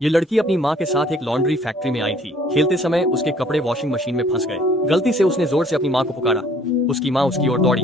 ये लड़की अपनी माँ के साथ एक लॉन्ड्री फैक्ट्री में आई थी। खेलते समय उसके कपड़े वॉशिंग मशीन में फंस गए। गलती से उसने जोर से अपनी माँ को पुकारा। उसकी माँ उसकी ओर दौड़ी,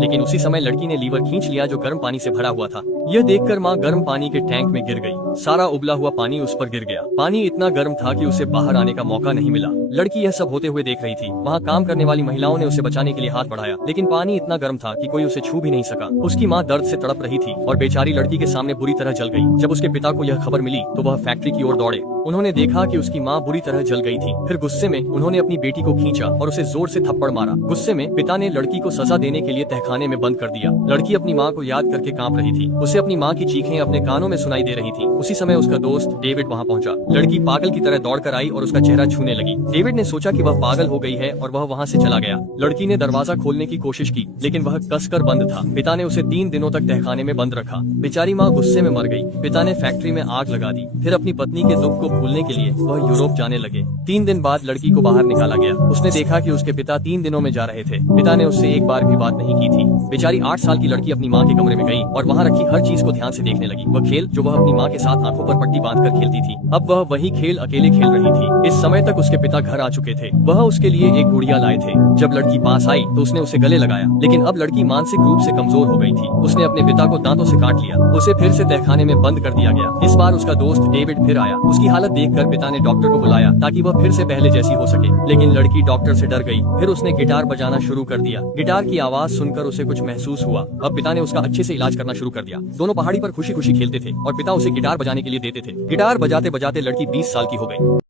लेकिन उसी समय लड़की ने लीवर खींच लिया जो गर्म पानी से भरा हुआ था। यह देखकर माँ गर्म पानी के टैंक में गिर गई। सारा उबला हुआ पानी उस पर गिर गया। पानी इतना गर्म था कि उसे बाहर आने का मौका नहीं मिला। लड़की यह सब होते हुए देख रही थी। वहाँ काम करने वाली महिलाओं ने उसे बचाने के लिए हाथ बढ़ाया, लेकिन पानी इतना गर्म था कि कोई उसे छू भी नहीं सका। उसकी माँ दर्द से तड़प रही थी और बेचारी लड़की के सामने बुरी तरह जल गई। जब उसके पिता को यह खबर मिली तो वह फैक्ट्री की ओर दौड़े। उन्होंने देखा कि उसकी माँ बुरी तरह जल गई थी। फिर गुस्से में उन्होंने अपनी बेटी को खींचा और उसे जोर से थप्पड़ मारा। गुस्से में पिता ने लड़की को सजा देने के लिए तहखाने में बंद कर दिया। लड़की अपनी माँ को याद करके कांप रही थी। उसे अपनी माँ की चीखें अपने कानों में सुनाई दे रही थी। उसी समय उसका दोस्त डेविड वहाँ पहुँचा। लड़की पागल की तरह दौड़कर आई और उसका चेहरा छूने लगी। डेविड ने सोचा कि वह पागल हो गई है और वह वहाँ से चला गया। लड़की ने दरवाजा खोलने की कोशिश की, लेकिन वह कसकर बंद था। पिता ने उसे 3 दिनों तक तहखाने में बंद रखा। बेचारी माँ गुस्से में मर गई। पिता ने फैक्ट्री में आग लगा दी। फिर अपनी पत्नी के दुख को भूलने के लिए वह यूरोप जाने लगे। 3 दिन बाद लड़की को बाहर निकाला गया। उसने देखा कि उसके पिता 3 दिनों में जा रहे थे। पिता ने उससे एक बार भी बात नहीं की थी। बेचारी 8 साल की लड़की अपनी माँ के कमरे में गई और वहाँ रखी हर चीज को ध्यान से देखने लगी। वह खेल जो वह अपनी माँ के साथ आंखों पर पट्टी बांधकर खेलती थी, अब वह वही खेल अकेले खेल रही थी। इस समय तक उसके पिता घर आ चुके थे। वह उसके लिए एक गुड़िया लाए थे। जब लड़की पास आई तो उसने उसे गले लगाया, लेकिन अब लड़की मानसिक रूप से कमजोर हो गई थी। उसने अपने पिता को दांतों से काट लिया। उसे फिर से तहखाने में बंद कर दिया गया। इस बार उसका दोस्त डेविड फिर आया। उसकी हालत देखकर पिता ने डॉक्टर को बुलाया ताकि वह फिर से पहले जैसी हो सके, लेकिन लड़की डॉक्टर से डर गई। फिर उसने गिटार बजाना शुरू कर दिया। गिटार की आवाज सुनकर उसे कुछ महसूस हुआ। अब पिता ने उसका अच्छे से इलाज करना शुरू कर दिया। दोनों पहाड़ी पर खुशी खुशी खेलते थे और पिता उसे गिटार बजाने के लिए देते थे। गिटार बजाते बजाते लड़की 20 साल की हो गई।